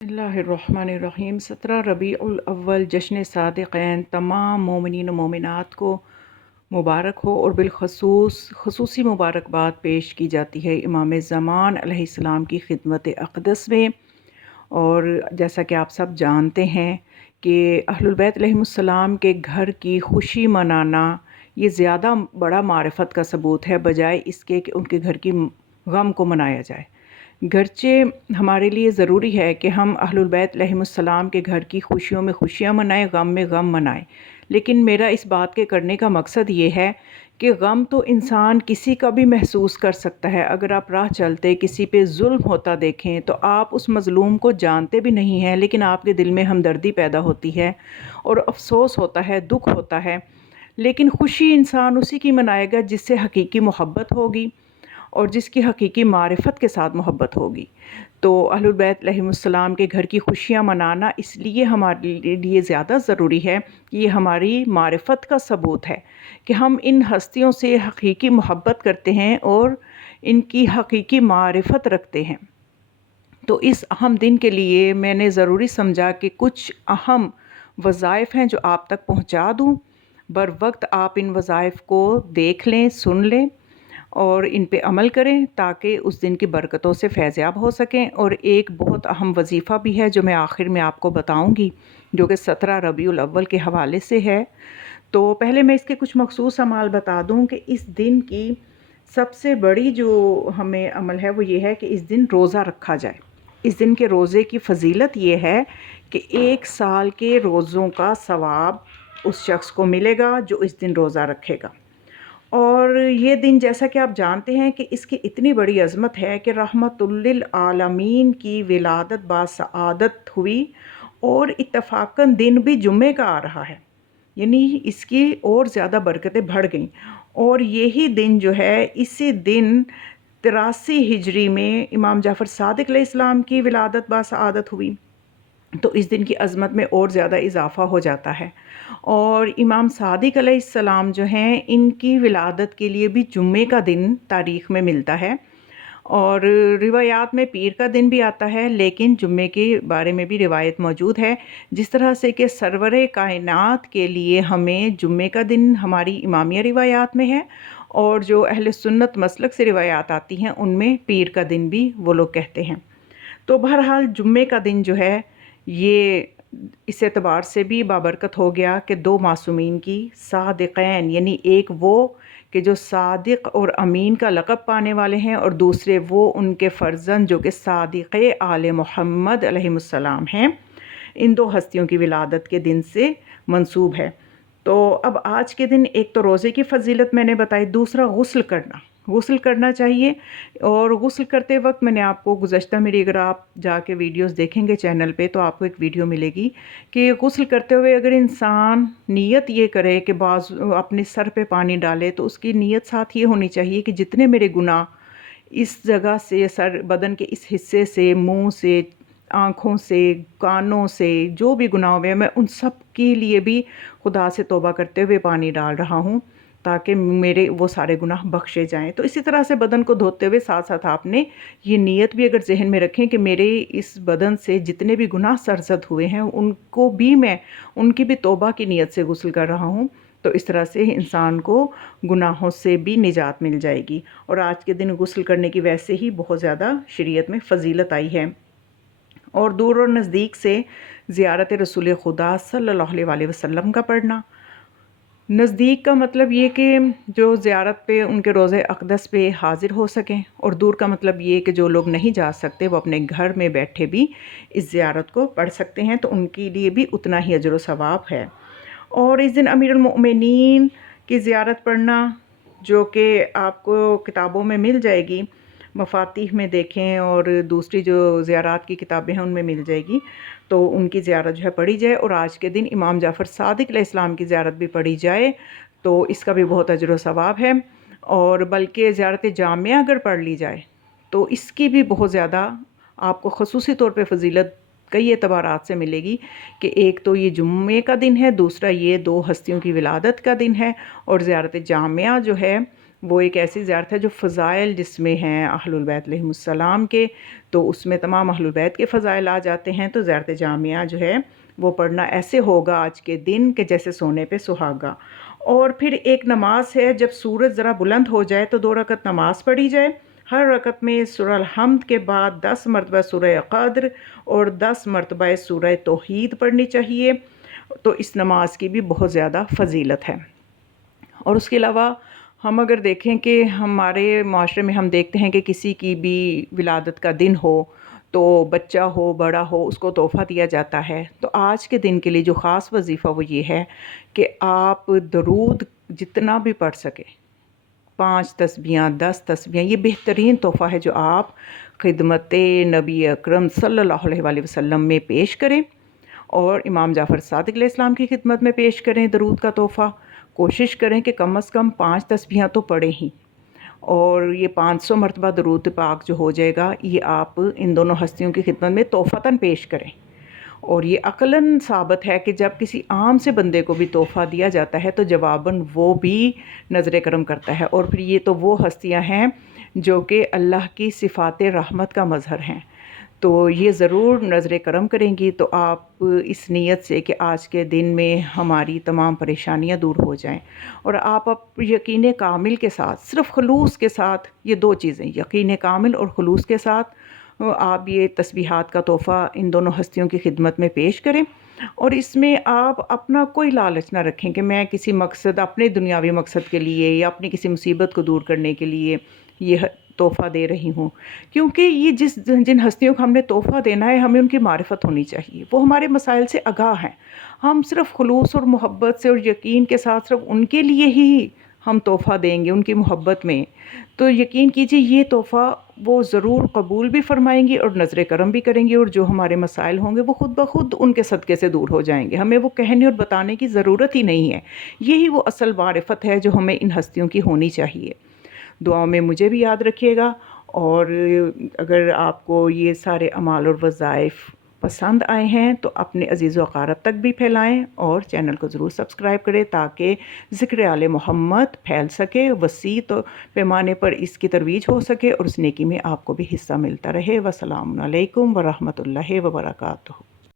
बिस्मिल्लाहिर्रहमानिर्रहीम 17 रबीउल अव्वल जश्न सादिक़ैन तमाम मोमिनीन व मोमिनात को मुबारक हो और खसूसी मुबारकबाद पेश की जाती है इमाम ज़मान अलैहिस्सलाम की खिदमत अक़दस में। और जैसा कि आप सब जानते हैं कि अहलुल बैत अलैहिमुस्सलाम के घर की खुशी मनाना ये ज़्यादा बड़ा मारिफत का सबूत है बजाय इसके कि उनके घर की गम को मनाया जाए। गरचे हमारे लिए ज़रूरी है कि हम अहलुल बैत अलैहिमुस्सलाम के घर की खुशियों में खुशियाँ मनाएं, गम में गम मनाएं, लेकिन मेरा इस बात के करने का मकसद ये है कि गम तो इंसान किसी का भी महसूस कर सकता है। अगर आप राह चलते किसी पे जुल्म होता देखें तो आप उस मज़लूम को जानते भी नहीं हैं, लेकिन आपके दिल में हमदर्दी पैदा होती है और अफसोस होता है, दुख होता है। लेकिन खुशी इंसान उसी की मनाएगा जिससे हकीकी मोहब्बत होगी और जिसकी हकीकी मारिफत के साथ मोहब्बत होगी। तो अहलुल बैत अलैहिमुस्सलाम के घर की खुशियाँ मनाना इसलिए हमारे लिए ज़्यादा ज़रूरी है कि ये हमारी मारिफत का सबूत है कि हम इन हस्तियों से हकीकी मोहब्बत करते हैं और इनकी हकीकी मारिफत रखते हैं। तो इस अहम दिन के लिए मैंने ज़रूरी समझा कि कुछ अहम वज़ाइफ़ हैं जो आप तक पहुँचा दूँ। बर वक्त आप इन वज़ाइफ़ को देख लें, सुन लें और इन पे अमल करें ताकि उस दिन की बरकतों से फैज़याब हो सकें। और एक बहुत अहम वजीफ़ा भी है जो मैं आखिर में आपको बताऊंगी, जो कि 17 रबीउल अव्वल के हवाले से है। तो पहले मैं इसके कुछ मखसूस अमाल बता दूं कि इस दिन की सबसे बड़ी जो हमें अमल है वो ये है कि इस दिन रोज़ा रखा जाए। इस दिन के रोज़े की फ़जीलत ये है कि 1 साल के रोज़ों का सवाब उस शख्स को मिलेगा जो इस दिन रोज़ा रखेगा। और ये दिन जैसा कि आप जानते हैं कि इसकी इतनी बड़ी अज़मत है कि रहमतुल लिल आलमीन की विलादत बासआदत हुई और इत्तफ़ाक़न दिन भी जुम्मे का आ रहा है, यानी इसकी और ज़्यादा बरकतें बढ़ गईं। और यही दिन जो है, इसी दिन 83 हिजरी में इमाम जाफ़र सादिक़ अलैहिस्सलाम की विलादत बासआदत हुई, तो इस दिन की अज़मत में और ज़्यादा इजाफ़ा हो जाता है। और इमाम सादिक़ अलैहिस्सलाम जो हैं, इनकी विलादत के लिए भी जुम्मे का दिन तारीख़ में मिलता है और रिवायात में पीर का दिन भी आता है, लेकिन जुम्मे के बारे में भी रिवायत मौजूद है। जिस तरह से कि सरवरे कायनात के लिए हमें जुम्मे का दिन हमारी इमामिया रिवायात में है और जो अहले सुन्नत मसलक से रिवायात आती हैं उनमें पीर का दिन भी वो लोग कहते हैं। तो बहरहाल जुम्मे का दिन जो है ये इस एतबार से भी बाबरकत हो गया कि 2 मासूमीन की सादिक़ैन, यानी एक वो कि जो सादिक़ और अमीन का लक़ब पाने वाले हैं और दूसरे वो उनके फ़र्ज़ंद जो कि सादिक़े आले मोहम्मद अलैहिमुस्सलाम हैं। इन 2 हस्तियों की विलादत के दिन से मंसूब है। तो अब आज के दिन एक तो रोज़े की फ़जीलत मैंने बताई, दूसरा गुस्ल करना चाहिए। और गुस्ल करते वक्त मैंने आपको गुज़श्ता मेरी, अगर आप जाके वीडियोस देखेंगे चैनल पे तो आपको एक वीडियो मिलेगी कि गुस्ल करते हुए अगर इंसान नीयत ये करे कि अपने सर पे पानी डाले, तो उसकी नीयत साथ ये होनी चाहिए कि जितने मेरे गुनाह इस जगह से, सर बदन के इस हिस्से से, मुंह से, आँखों से, कानों से जो भी गुनाह हुए, मैं उन सब के लिए भी खुदा से तौबा करते हुए पानी डाल रहा हूँ ताकि मेरे वो सारे गुनाह बख्शे जाएं। तो इसी तरह से बदन को धोते हुए साथ साथ आपने ये नीयत भी अगर जहन में रखें कि मेरे इस बदन से जितने भी गुनाह सरज़द हुए हैं उनको भी मैं उनकी भी तौबा की नीयत से गुस्ल कर रहा हूँ। तो इस तरह से इंसान को गुनाहों से भी निजात मिल जाएगी। और आज के दिन गुस्ल करने की वैसे ही बहुत ज़्यादा शरीयत में फ़जीलत आई है। और दूर और नज़दीक से ज़ियारत रसूल खुदा सल्लल्लाहु अलैहि वसल्लम का पढ़ना। नज़दीक का मतलब ये कि जो ज़ियारत पे उनके रोज़े अक़दस पे हाज़िर हो सकें, और दूर का मतलब ये कि जो लोग नहीं जा सकते वो अपने घर में बैठे भी इस ज़ियारत को पढ़ सकते हैं, तो उनके लिए भी उतना ही अजर व सवाब है। और इस दिन अमीरुल मोमिनीन की ज़ियारत पढ़ना, जो कि आपको किताबों में मिल जाएगी, मफातिह में देखें और दूसरी जो ज़ियारात की किताबें हैं उनमें मिल जाएगी, तो उनकी ज़ियारत जो है पढ़ी जाए। और आज के दिन इमाम जाफ़र सादिक़ अलैहिस्सलाम की ज़ियारत भी पढ़ी जाए तो इसका भी बहुत अजर व सवाब है। और बल्कि ज़ियारत जामिया अगर पढ़ ली जाए तो इसकी भी बहुत ज़्यादा आपको ख़ुसूसी तौर पे फ़जीलत कई एतबारात से मिलेगी कि एक तो ये जुम्मे का दिन है, दूसरा ये 2 हस्तियों की विलादत का दिन है। और ज़ियारत जामिया जो है وہ ایک ایسی زیارت ہے جو فضائل جس میں ہیں اہل البیت علیہم السلام کے، تو اس میں تمام اہل البیت کے فضائل آ جاتے ہیں۔ تو زیارت جامعہ جو ہے وہ پڑھنا ایسے ہوگا آج کے دن کہ جیسے سونے پہ سہاگا۔ اور پھر ایک نماز ہے، جب سورج ذرا بلند ہو جائے تو 2 رکعت نماز پڑھی جائے، ہر رکعت میں سورہ الحمد کے بعد 10 مرتبہ سورہ قدر اور 10 مرتبہ سورہ توحید پڑھنی چاہیے۔ تو اس نماز کی بھی بہت زیادہ فضیلت ہے۔ اور اس کے علاوہ ہم اگر دیکھیں کہ ہمارے معاشرے میں ہم دیکھتے ہیں کہ کسی کی بھی ولادت کا دن ہو تو بچہ ہو بڑا ہو اس کو تحفہ دیا جاتا ہے۔ تو آج کے دن کے لیے جو خاص وظیفہ وہ یہ ہے کہ آپ درود جتنا بھی پڑھ سکے، 5 تسبیحاں 10 تسبیحاں، یہ بہترین تحفہ ہے جو آپ خدمت نبی اکرم صلی اللہ علیہ وآلہ وسلم میں پیش کریں اور امام جعفر صادق علیہ السلام کی خدمت میں پیش کریں درود کا تحفہ۔ کوشش کریں کہ کم از کم 5 تسبیحاں تو پڑھیں ہی، اور یہ 500 مرتبہ درود پاک جو ہو جائے گا یہ آپ ان دونوں ہستیوں کی خدمت میں تحفتاً پیش کریں۔ اور یہ عقلاً ثابت ہے کہ جب کسی عام سے بندے کو بھی تحفہ دیا جاتا ہے تو جواباً وہ بھی نظر کرم کرتا ہے، اور پھر یہ تو وہ ہستیاں ہیں جو کہ اللہ کی صفات رحمت کا مظہر ہیں، تو یہ ضرور نظر کرم کریں گی۔ تو آپ اس نیت سے کہ آج کے دن میں ہماری تمام پریشانیاں دور ہو جائیں، اور آپ یقین کامل کے ساتھ، صرف خلوص کے ساتھ، یہ 2 چیزیں یقین کامل اور خلوص کے ساتھ آپ یہ تسبیحات کا تحفہ ان دونوں ہستیوں کی خدمت میں پیش کریں۔ اور اس میں آپ اپنا کوئی لالچ نہ رکھیں کہ میں کسی مقصد، اپنے دنیاوی مقصد کے لیے یا اپنی کسی مصیبت کو دور کرنے کے لیے یہ تحفہ دے رہی ہوں، کیونکہ یہ جن ہستیوں کو ہم نے تحفہ دینا ہے ہمیں ان کی معرفت ہونی چاہیے، وہ ہمارے مسائل سے آگاہ ہیں۔ ہم صرف خلوص اور محبت سے اور یقین کے ساتھ صرف ان کے لیے ہی ہم تحفہ دیں گے، ان کی محبت میں، تو یقین کیجیے یہ تحفہ وہ ضرور قبول بھی فرمائیں گی اور نظر کرم بھی کریں گی، اور جو ہمارے مسائل ہوں گے وہ خود بخود ان کے صدقے سے دور ہو جائیں گے، ہمیں وہ کہنے اور بتانے کی ضرورت ہی نہیں ہے۔ یہی وہ اصل معرفت ہے جو ہمیں ان ہستیوں کی ہونی چاہیے۔ دعاؤں میں مجھے بھی یاد رکھیے گا، اور اگر آپ کو یہ سارے اعمال اور وظائف پسند آئے ہیں تو اپنے عزیز و اقارب تک بھی پھیلائیں، اور چینل کو ضرور سبسکرائب کریں تاکہ ذکر آل محمد پھیل سکے، وسیع پیمانے پر اس کی ترویج ہو سکے اور اس نیکی میں آپ کو بھی حصہ ملتا رہے۔ والسلام علیکم ورحمۃ اللہ وبرکاتہ۔